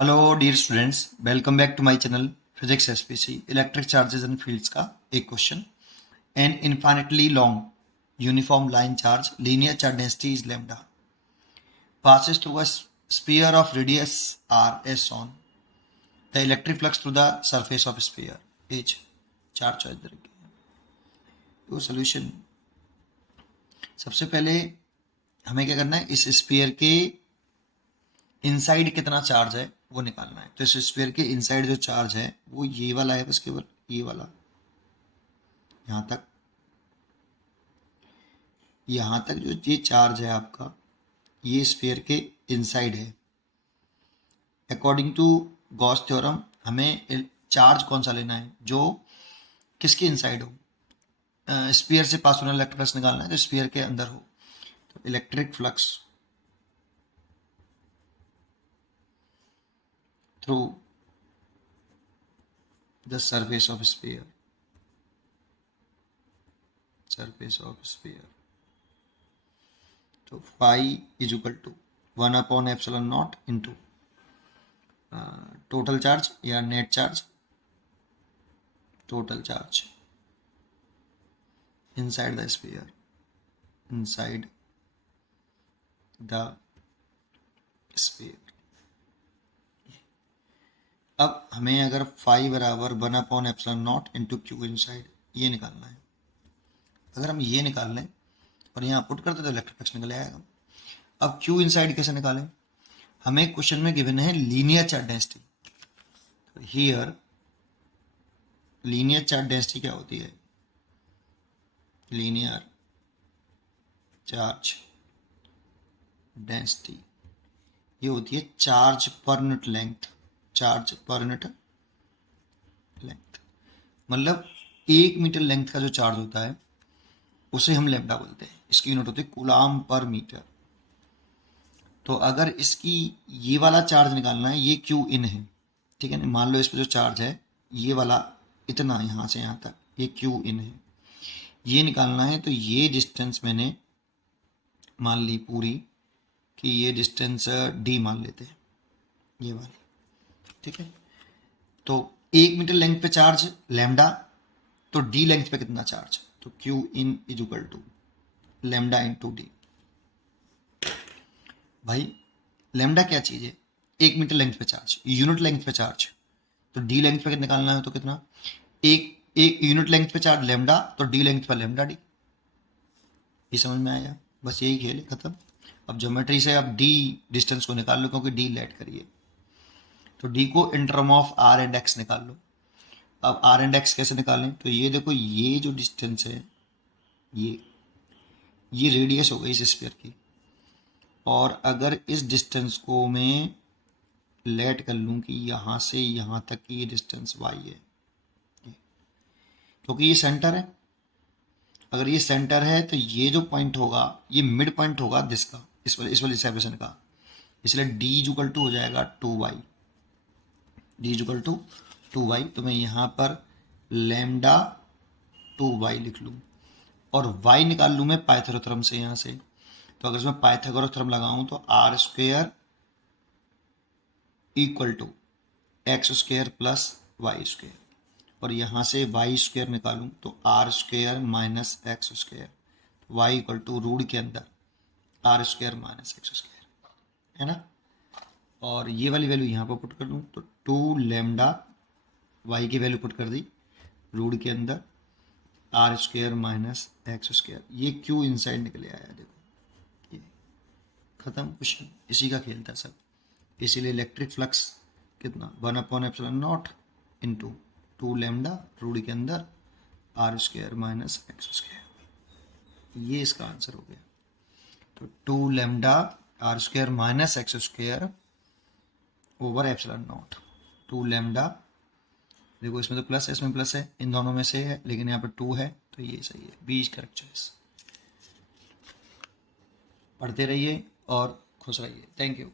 Hello dear students, welcome back to my channel physics SPC. Electric charges and fields का एक question. An infinitely long uniform line charge linear charge density is lambda passes through a sphere of radius r s on the electric flux through the surface of sphere h चार choice दे रखी है। तो solution, सबसे पहले हमें क्या करना है, इस स्फीयर के इनसाइड कितना चार्ज है वो निकालना है। तो इस स्फीयर के इनसाइड जो चार्ज है वो ये वाला है, बस केवल ये वाला, यहाँ तक जो ये चार्ज है आपका, ये स्फीयर के इनसाइड है। अकॉर्डिंग टू गॉस थ्योरम हमें चार्ज कौन सा लेना है जो किसके इनसाइड हो, स्फीयर से पास होने इलेक्ट्रिक फ्लक्स निकालना है तो स्फीयर के अंदर हो। तो electric flux through the surface of sphere, तो phi is equal to 1/ε0 into total charge या net charge, total charge inside the sphere, inside the sphere। अब हमें अगर फाई बराबर 1/ε0 इंटू क्यू इनसाइड ये निकालना है। अगर हम ये निकाल लें और यहाँ पुट करते तो इलेक्ट्रिक फ्लक्स निकल आएगा। अब क्यू इनसाइड कैसे निकालें, हमें क्वेश्चन में गिवन है लीनियर चार्ज डेंसिटी। तो हियर लीनियर चार्ज डेंसिटी क्या होती है, लीनियर चार्ज डेंसिटी ये होती है charge per unit length, charge per unit length. मतलब 1 मीटर लेंथ का जो चार्ज होता है उसे हम लैम्डा बोलते हैं, इसकी यूनिट होती है कूलाम पर मीटर। तो अगर इसकी ये वाला चार्ज निकालना है, ये क्यू इन है, ठीक है ना। मान लो इस पर जो चार्ज है ये वाला इतना, यहाँ से यहाँ तक ये क्यू इन है, ये निकालना है। तो ये डिस्टेंस मैंने मान ली पूरी कि ये डिस्टेंस डी मान लेते हैं, ये वाली, ठीक है। तो 1 मीटर लेंथ पे चार्ज लैम्डा, तो डी लेंथ पे कितना चार्ज, तो Q in is equal to lambda into D. भाई लैम्डा क्या चीज़ है, 1 मीटर लेंथ पे चार्ज, यूनिट लेंथ पे चार्ज, तो डी लेंथ पे निकालना है तो कितना, एक एक यूनिट लेंथ पे चार्ज लैम्डा, तो डी लेंथ पे लैम्डा डी। ये समझ में आया, बस यही खेल है, खत्म। अब ज्योमेट्री से अब डी डिस्टेंस को निकाल लो, क्योंकि डी लेट करिए, तो डी को in term of R and X निकाल लो। अब आर एंड एक्स कैसे निकालें, तो ये देखो, ये जो डिस्टेंस है ये रेडियस हो गई इस स्फीयर की, और अगर इस डिस्टेंस को मैं लेट कर लूँ कि यहाँ से यहाँ तक की ये डिस्टेंस वाई है, क्योंकि ये सेंटर है। अगर ये सेंटर है तो ये जो पॉइंट होगा ये मिड पॉइंट होगा जिसका, इस वाली सेपरेशन का, इसलिए डी इक्वल टू हो जाएगा 2y, D equal to 2y। तो मैं यहाँ पर लैम्डा 2y लिख लूँ, और y निकाल लूँ मैं पाइथागोरस थ्योरम से यहाँ से। तो अगर इसमें पाइथागोरस थ्योरम लगाऊँ तो R square equal to X square plus Y square, और यहाँ से वाई स्क्वेयर निकालूँ तो R square minus x square, Y equal to root के अंदर are square minus x square, है ना। और ये वाली वैल्यू यहाँ पर पुट कर दूँ तो 2 लैम्डा, वाई की वैल्यू पुट कर दी रूट के अंदर are square minus x square, ये क्यू इनसाइड निकले आया, देखो ये खत्म क्वेश्चन। इसी का खेल था सब। इसीलिए इलेक्ट्रिक फ्लक्स कितना 1/ε0 इंटू 2 लैम्डा रूट के अंदर are square minus x square, ये इसका आंसर हो गया। तो 2 lambda r square minus x square over ε0, 2 lambda, देखो इसमें तो प्लस है, इसमें प्लस है, इन दोनों में से है, लेकिन यहाँ पर 2 है तो ये सही है, बी इज करेक्ट चॉइस। पढ़ते रहिए और खुश रहिए, थैंक यू।